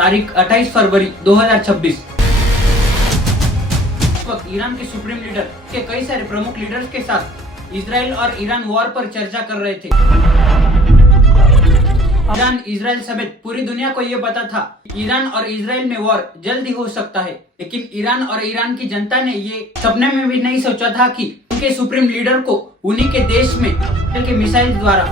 तारीख 28 फरवरी 2026। इस वक्त ईरान के सुप्रीम लीडर के कई सारे प्रमुख लीडर्स के साथ इजराइल और ईरान वॉर पर चर्चा कर रहे थे। ईरान, इजराइल समेत पूरी दुनिया को ये पता था ईरान और इजराइल में वॉर जल्द ही हो सकता है, लेकिन ईरान और ईरान की जनता ने ये सपने में भी नहीं सोचा था कि उनके सुप्रीम लीडर को उन्हीं के देश में के मिसाइल द्वारा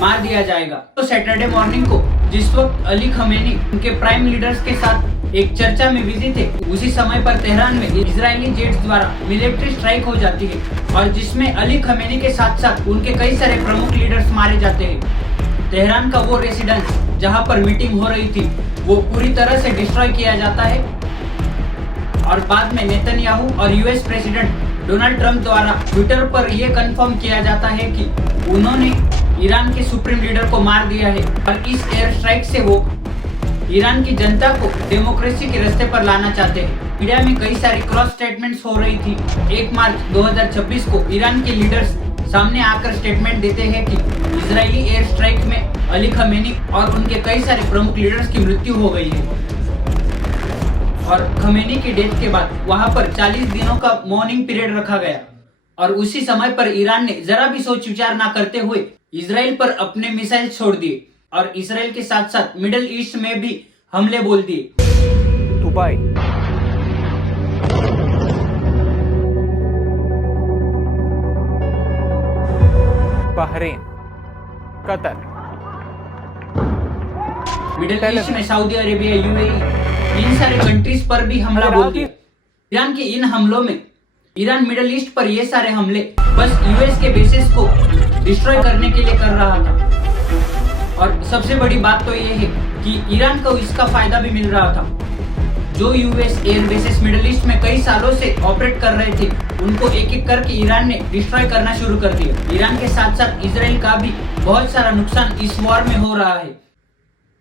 मार दिया जाएगा। तो सैटरडे मॉर्निंग को जिस वक्त अली खमेनी उनके प्राइम लीडर्स के साथ एक चर्चा में बिजी थे, उसी समय पर तेहरान में इजरायली जेट्स द्वारा मिलिट्री स्ट्राइक हो जाती है और जिसमें अली खमेनी के साथ साथ उनके कई सारे प्रमुख लीडर्स मारे जाते हैं। तेहरान का वो रेसिडेंस जहां पर मीटिंग हो रही थी वो पूरी तरह से डिस्ट्रॉय किया जाता है और बाद में नेतन्याहू और यूएस प्रेसिडेंट डोनाल्ड ट्रंप द्वारा ट्विटर पर यह कंफर्म किया जाता है कि उन्होंने ईरान के सुप्रीम लीडर को मार दिया है और इस एयर स्ट्राइक से वो ईरान की जनता को डेमोक्रेसी के रास्ते पर लाना चाहते हैं। मीडिया में कई सारी क्रॉस स्टेटमेंट्स हो रही थी। 1 मार्च 2026 को ईरान के लीडर्स सामने आकर स्टेटमेंट देते हैं कि इजरायली एयर स्ट्राइक में अली खमेनी और उनके कई सारे प्रमुख लीडर्स की मृत्यु हो गई है और खमेनी की डेथ के बाद वहां पर 40 दिनों का मॉर्निंग पीरियड रखा गया और उसी समय पर ईरान ने जरा भी सोच विचार ना करते हुए इजराइल पर अपने मिसाइल छोड़ दिए और इजराइल के साथ साथ मिडिल ईस्ट में भी हमले बोल दिए। Dubai, Bahrain, Qatar, middle east में सऊदी अरेबिया, यूएई, इन सारे कंट्रीज पर भी हमला बोल दिया। ईरान के इन हमलों में ईरान मिडिल ईस्ट पर ये सारे हमले बस यूएस के बेसिस को डिस्ट्रॉय करने के लिए कर रहा था और सबसे बड़ी बात तो ये है कि ईरान को इसका फायदा भी मिल रहा था। जो US air bases middle east में कई सालों से ऑपरेट कर रहे थे उनको एक एक करके ईरान ने डिस्ट्रॉय करना शुरू कर दिया। ईरान के साथ साथ इजराइल का भी बहुत सारा नुकसान इस वॉर में हो रहा है।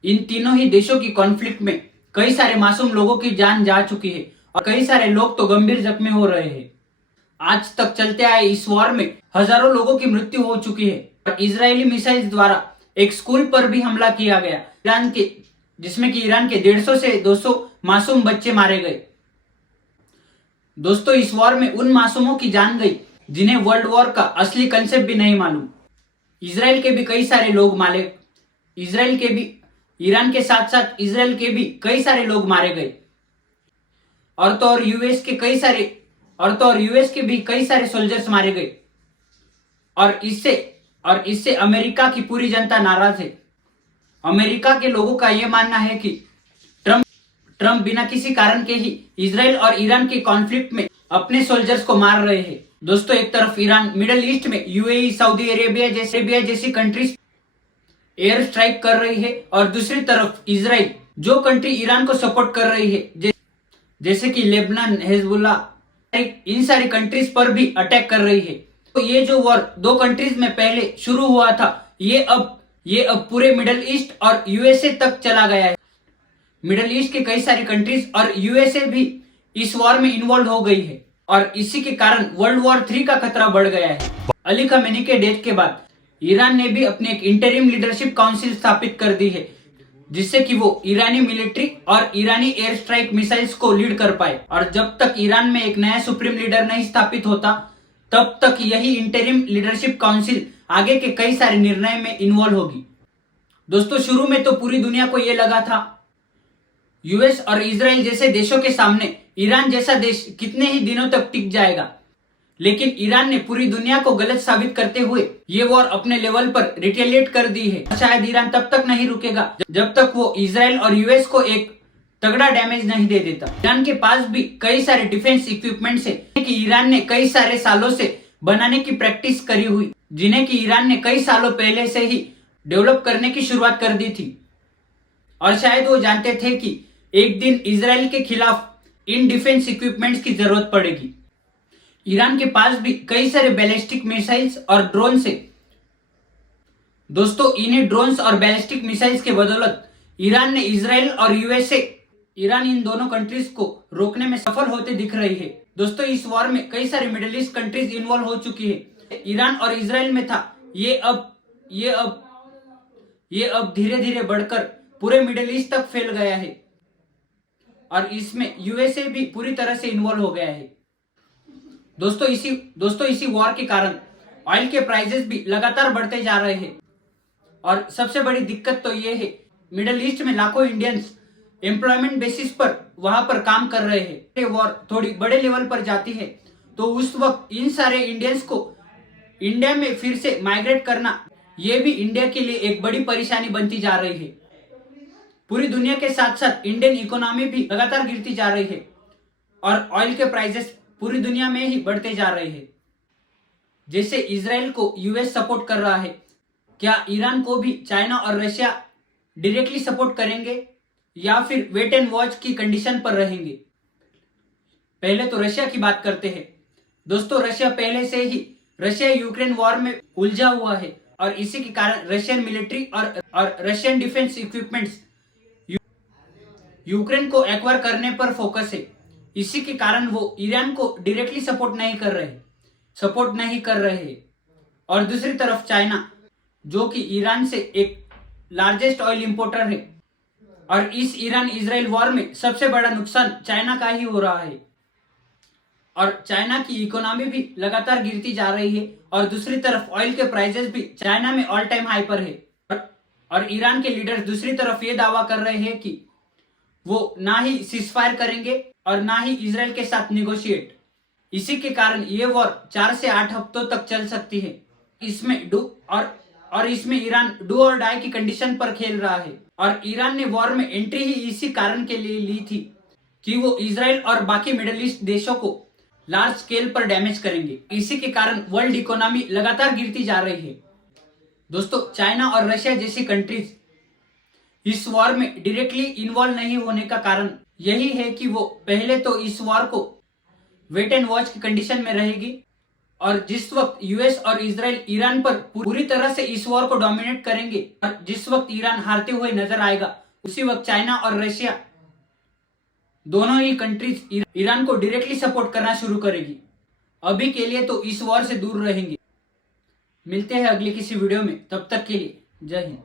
इन तीनों ही देशों की कॉन्फ्लिक्ट में कई सारे मासूम लोगों की जान जा चुकी है और कई सारे लोग तो गंभीर जख्मी हो रहे हैं। आज तक चलते आए इस वॉर में हजारों लोगों की मृत्यु हो चुकी है और इजरायली मिसाइल द्वारा एक स्कूल पर भी हमला किया गया ईरान के, जिसमें कि ईरान के 150 से 200 मासूम बच्चे मारे गए। दोस्तों, इस वॉर में उन मासूमों की जान गई जिन्हें वर्ल्ड वॉर का असली कंसेप्ट भी नहीं मालूम। इजराइल के भी कई सारे लोग मारे, इजराइल के भी ईरान के साथ साथ इजराइल के भी कई सारे लोग मारे गए और तो और यूएस के भी कई सारे सोल्जर्स मारे गए और इससे अमेरिका की पूरी जनता नाराज है। अमेरिका के लोगों का यह मानना है कि ट्रंप बिना किसी कारण के ही इजराइल और ईरान के कॉन्फ्लिक्ट में अपने सोल्जर्स को मार रहे हैं। दोस्तों, एक तरफ ईरान मिडिल ईस्ट में यूएई, सऊदी अरेबिया जैसी कंट्रीज एयर स्ट्राइक कर रही है और दूसरी तरफ इजराइल, जो कंट्री ईरान को सपोर्ट कर रही है, जैसे कि लेबनान, हिजबुल्लाह, इन सारी कंट्रीज पर भी अटैक कर रही है। तो ये जो वॉर दो कंट्रीज में पहले शुरू हुआ था ये अब पूरे मिडिल ईस्ट और यूएसए तक चला गया है। मिडिल ईस्ट के कई सारी कंट्रीज और यूएसए भी इस वॉर में इन्वॉल्व हो गई है और इसी के कारण वर्ल्ड वॉर 3 का खतरा बढ़ गया है। अली खमेनी के डेथ के बाद ईरान ने भी अपनी एक इंटरिम लीडरशिप काउंसिल स्थापित कर दी है जिससे कि वो ईरानी मिलिट्री और ईरानी एयर स्ट्राइक मिसाइल्स को लीड कर पाए और जब तक ईरान में एक नया सुप्रीम लीडर नहीं स्थापित होता तब तक यही इंटरिम लीडरशिप काउंसिल आगे के कई सारे निर्णय में इन्वॉल्व होगी। दोस्तों, शुरू में तो पूरी दुनिया को यह लगा था यूएस और इजराइल जैसे देशों के सामने ईरान जैसा देश कितने ही दिनों तक टिक जाएगा, लेकिन ईरान ने पूरी दुनिया को गलत साबित करते हुए ये वॉर अपने लेवल पर रिटेलिएट कर दी है। शायद ईरान तब तक नहीं रुकेगा जब तक वो इजराइल और यूएस को एक तगड़ा डैमेज नहीं दे देता। ईरान के पास भी कई सारे डिफेंस इक्विपमेंट्स है कि ईरान ने कई सारे सालों से बनाने की प्रैक्टिस करी हुई, जिन्हें कि ईरान ने कई सालों पहले से ही डेवलप करने की शुरुआत कर दी थी और शायद वो जानते थे कि एक दिन इजराइल के खिलाफ इन डिफेंस इक्विपमेंट्स की जरूरत पड़ेगी। ईरान के पास भी कई सारे बैलिस्टिक मिसाइल्स और ड्रोन्स है। दोस्तों, इन्हीं ड्रोन्स और बैलिस्टिक मिसाइल्स के बदौलत ईरान ने इजराइल और यूएसए, ईरान इन दोनों कंट्रीज को रोकने में सफल होते दिख रही है। दोस्तों, इस वॉर में कई सारी मिडिल ईस्ट कंट्रीज इन्वॉल्व हो चुकी है। ईरान और इजराइल में था, ये अब धीरे धीरे बढ़कर पूरे मिडिल ईस्ट तक फैल गया है। और इसमें यूएसए भी पूरी तरह से इन्वॉल्व हो गया है। दोस्तों इसी वॉर के कारण ऑयल के प्राइसेस भी लगातार बढ़ते जा रहे हैं। और सबसे बड़ी दिक्कत तो ये है, मिडिल ईस्ट में लाखों इंडियंस एम्प्लॉयमेंट बेसिस पर वहां पर काम कर रहे हैं। वॉर थोड़ी बड़े लेवल पर जाती है तो उस वक्त इन सारे इंडियंस को इंडिया में फिर से माइग्रेट करना, ये भी इंडिया के लिए एक बड़ी परेशानी बनती जा रही है। पूरी दुनिया के साथ साथ इंडियन इकोनॉमी भी लगातार गिरती जा रही है और ऑयल के प्राइसेस पूरी दुनिया में ही बढ़ते जा रहे हैं। जैसे इजराइल को यूएस सपोर्ट कर रहा है, क्या ईरान को भी चाइना और रशिया डायरेक्टली सपोर्ट करेंगे या फिर वेट एंड वॉच की कंडीशन पर रहेंगे? पहले तो रशिया की बात करते हैं। दोस्तों रशिया पहले से ही रशिया यूक्रेन वॉर में उलझा हुआ है और इसी के कारण रशियन मिलिट्री और रशियन डिफेंस इक्विपमेंट्स यूक्रेन को एक्वायर करने पर फोकस है। इसी के कारण वो ईरान को डायरेक्टली सपोर्ट नहीं कर रहे। और दूसरी तरफ चाइना, जो कि ईरान से एक लार्जेस्ट ऑयल इंपोर्टर है, और इस ईरान इजराइल वॉर में सबसे बड़ा नुकसान चाइना का ही हो रहा है और चाइना की इकोनॉमी भी लगातार गिरती जा रही है। और दूसरी तरफ ऑयल के प्राइसेस भी चाइना में ऑल टाइम हाई पर है और ईरान के लीडर्स दूसरी तरफ ये दावा कर रहे हैं कि वो ना ही सीजफायर करेंगे और ना ही इजराइल के साथ निगोशिएट। इसी के कारण ये वॉर 4 से 8 हफ्तों तक चल सकती है। इसमें ईरान डू और डाई की कंडीशन पर खेल रहा है और ईरान ने वॉर में एंट्री ही इसी कारण के लिए ली थी कि वो इजराइल और बाकी मिडिल ईस्ट देशों को लार्ज स्केल पर डैमेज करेंगे। इसी के कारण वर्ल्ड इकोनॉमी लगातार गिरती जा रही है। दोस्तों चाइना और रशिया जैसी कंट्रीज इस वॉर में डायरेक्टली इन्वॉल्व नहीं होने का कारण यही है कि वो पहले तो इस वॉर को वेट एंड वॉच की कंडीशन में रहेगी और जिस वक्त यूएस और इजराइल ईरान पर पूरी तरह से इस वॉर को डोमिनेट करेंगे और जिस वक्त ईरान हारते हुए नजर आएगा, उसी वक्त चाइना और रशिया दोनों ही कंट्रीज ईरान को डायरेक्टली सपोर्ट करना शुरू करेगी। अभी के लिए तो इस वॉर से दूर रहेंगे। मिलते हैं अगले किसी वीडियो में, तब तक के लिए जय हिंद।